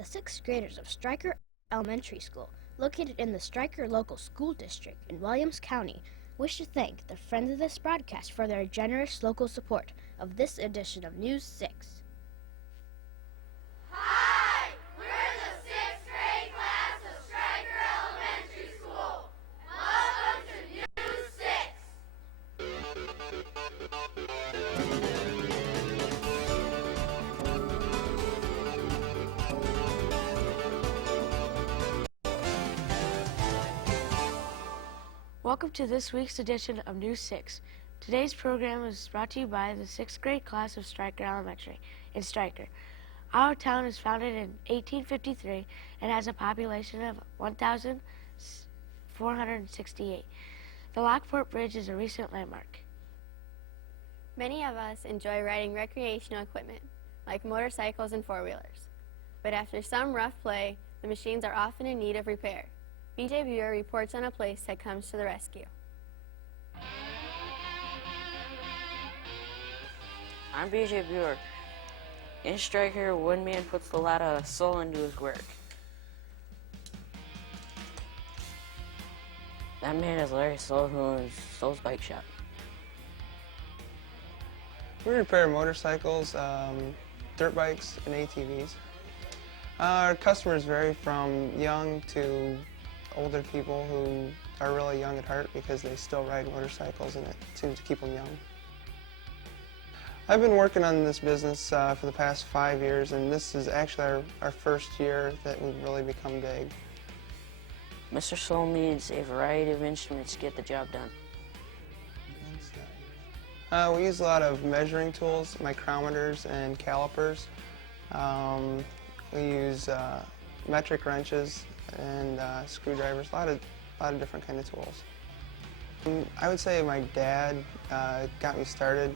The sixth graders of Stryker Elementary School, located in the Stryker Local School District in Williams County, wish to thank the friends of this broadcast for their generous local support of this edition of News 6. Hi! We're the 6th grade class of Stryker Elementary School. Welcome to News 6. Welcome to this week's edition of News 6. Today's program is brought to you by the 6th grade class of Stryker Elementary in Stryker. Our town was founded in 1853 and has a population of 1,468. The Lockport Bridge is a recent landmark. Many of us enjoy riding recreational equipment, like motorcycles and four-wheelers. But after some rough play, the machines are often in need of repair. BJ Buer reports on a place that comes to the rescue. I'm BJ Buer. In Stryker, one man puts a lot of soul into his work. That man is Larry Soul, who owns Soul's Bike Shop. We repair motorcycles, dirt bikes, and ATVs. Our customers vary from young to older people who are really young at heart because they still ride motorcycles and it seems to keep them young. I've been working on this business for the past 5 years, and this is actually our first year that we've really become big. Mr. Soul needs a variety of instruments to get the job done. We use a lot of measuring tools, micrometers and calipers. We use metric wrenches and screwdrivers, a lot of different kind of tools. I would say my dad got me started.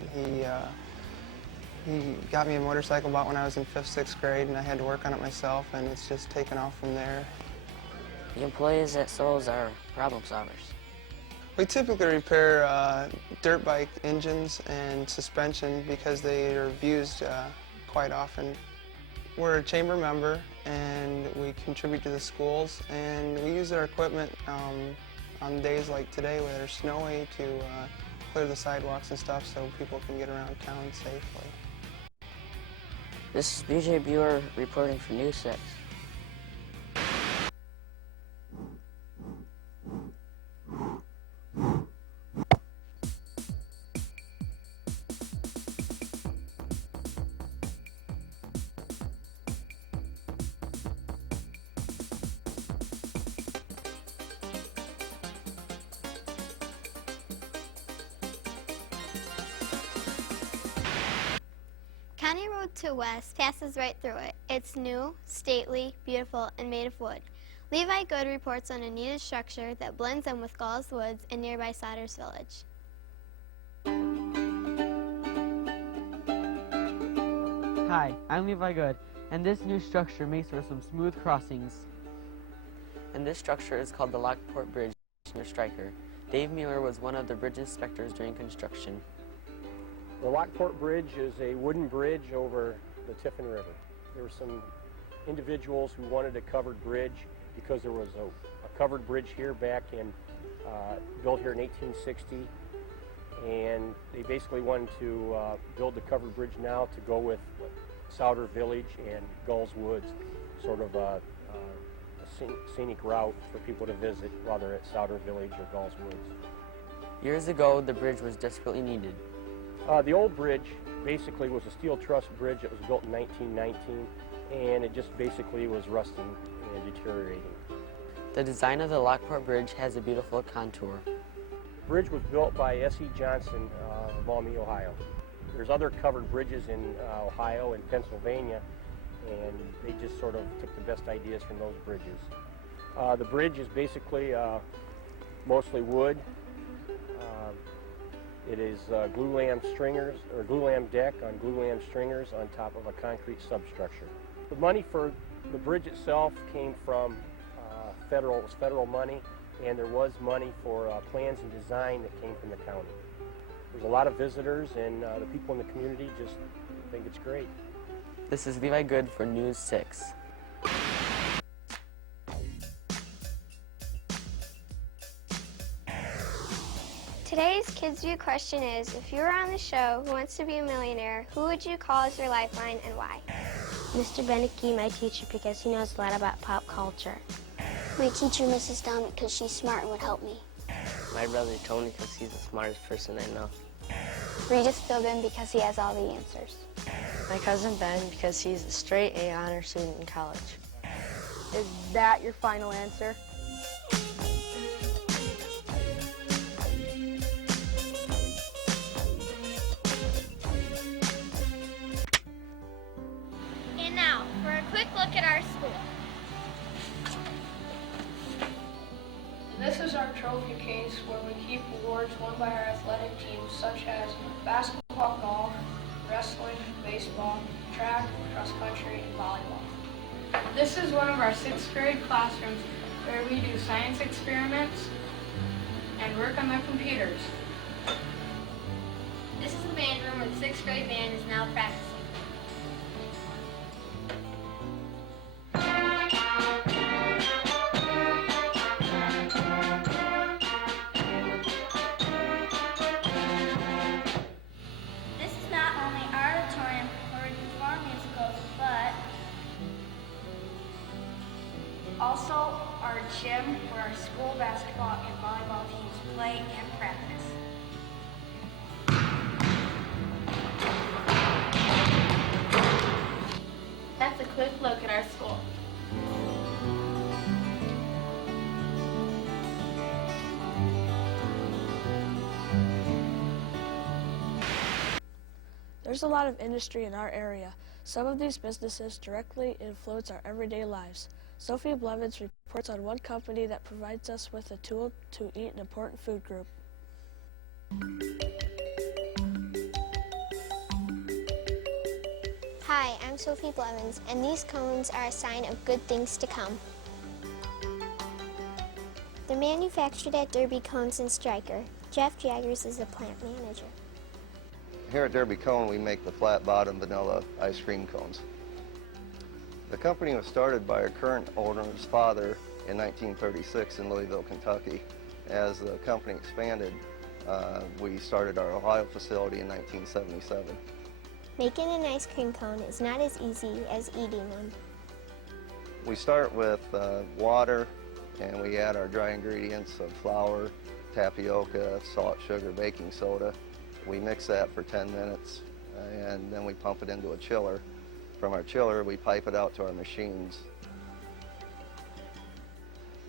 He got me a motorcycle about when I was in 5th, 6th grade, and I had to work on it myself, and it's just taken off from there. The employees at Soul's are problem solvers. We typically repair dirt bike engines and suspension because they are abused quite often. We're a chamber member, and we contribute to the schools, and we use our equipment on days like today where there's snowy to clear the sidewalks and stuff so people can get around town safely. This is BJ Buer reporting for News 6. County Road 2 West passes right through it. It's new, stately, beautiful, and made of wood. Levi Good reports on a needed structure that blends in with Gauls Woods and nearby Sodders Village. Hi, I'm Levi Good, and this new structure makes for some smooth crossings. And this structure is called the Lockport Bridge near Stryker. Dave Mueller was one of the bridge inspectors during construction. The Lockport Bridge is a wooden bridge over the Tiffin River. There were some individuals who wanted a covered bridge because there was a covered bridge here back in, built here in 1860, and they basically wanted to build the covered bridge now to go with Soder Village and Gulls Woods, sort of a scenic route for people to visit while they're at Soder Village or Gulls Woods. Years ago, the bridge was desperately needed. The old bridge basically was a steel truss bridge that was built in 1919, and it just basically was rusting and deteriorating. The design of the Lockport Bridge has a beautiful contour. The bridge was built by S.E. Johnson of Maumee, Ohio. There's other covered bridges in Ohio and Pennsylvania, and they just sort of took the best ideas from those bridges. The bridge is basically mostly wood. It is glulam stringers, or glulam deck on glulam stringers on top of a concrete substructure. The money for the bridge itself came from federal money, and there was money for plans and design that came from the county. There's a lot of visitors, and the people in the community just think it's great. This is Levi Good for News 6. Today's Kids View question is, if you were on the show Who Wants to Be a Millionaire, who would you call as your lifeline and why? Mr. Beneke, my teacher, because he knows a lot about pop culture. My teacher, Mrs. Dunn, because she's smart and would help me. My brother Tony, because he's the smartest person I know. Regis Philbin, because he has all the answers. My cousin Ben, because he's a straight A honor student in college. Is that your final answer? And now, for a quick look at our school. This is our trophy case where we keep awards won by our athletic teams such as basketball, golf, wrestling, baseball, track, cross country, and volleyball. This is one of our 6th grade classrooms where we do science experiments and work on the computers. This is the band room where the 6th grade band is now practicing. This is not only our auditorium where we perform musicals, but also our gym where our school basketball and volleyball teams play and practice. That's a quick look at our school. There's a lot of industry in our area. Some of these businesses directly influence our everyday lives. Sophie Blevins reports on one company that provides us with a tool to eat an important food group. Hi, I'm Sophie Blevins, and these cones are a sign of good things to come. They're manufactured at Derby Cones in Stryker. Jeff Jaggers is the plant manager. Here at Derby Cone, we make the flat bottom vanilla ice cream cones. The company was started by our current owner's father in 1936 in Louisville, Kentucky. As the company expanded, we started our Ohio facility in 1977. Making an ice cream cone is not as easy as eating one. We start with water, and we add our dry ingredients of flour, tapioca, salt, sugar, baking soda. We mix that for 10 minutes, and then we pump it into a chiller. From our chiller, we pipe it out to our machines.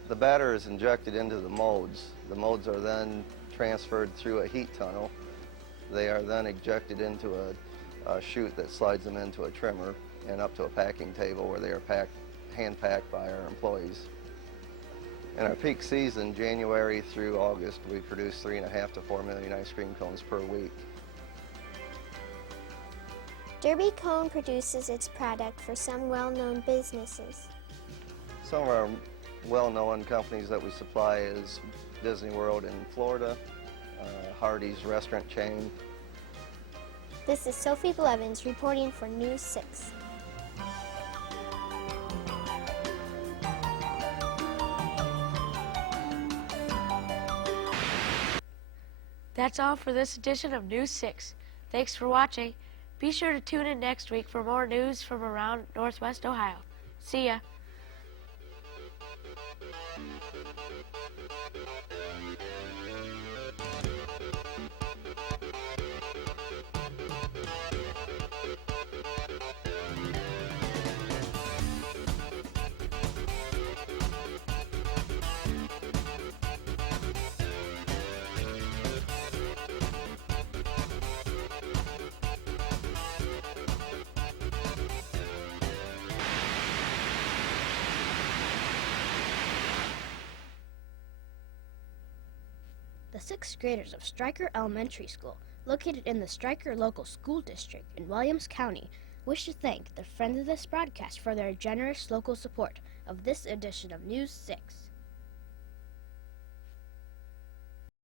The batter is injected into the molds. The molds are then transferred through a heat tunnel. They are then ejected into a chute that slides them into a trimmer and up to a packing table where they are hand-packed by our employees. In our peak season, January through August, we produce 3.5 to 4 million ice cream cones per week. Derby Cone produces its product for some well-known businesses. Some of our well-known companies that we supply is Disney World in Florida, Hardee's restaurant chain. This is Sophie Blevins reporting for News 6. That's all for this edition of News 6. Thanks for watching. Be sure to tune in next week for more news from around Northwest Ohio. See ya. The 6th graders of Stryker Elementary School, located in the Stryker Local School District in Williams County, wish to thank the friends of this broadcast for their generous local support of this edition of News 6.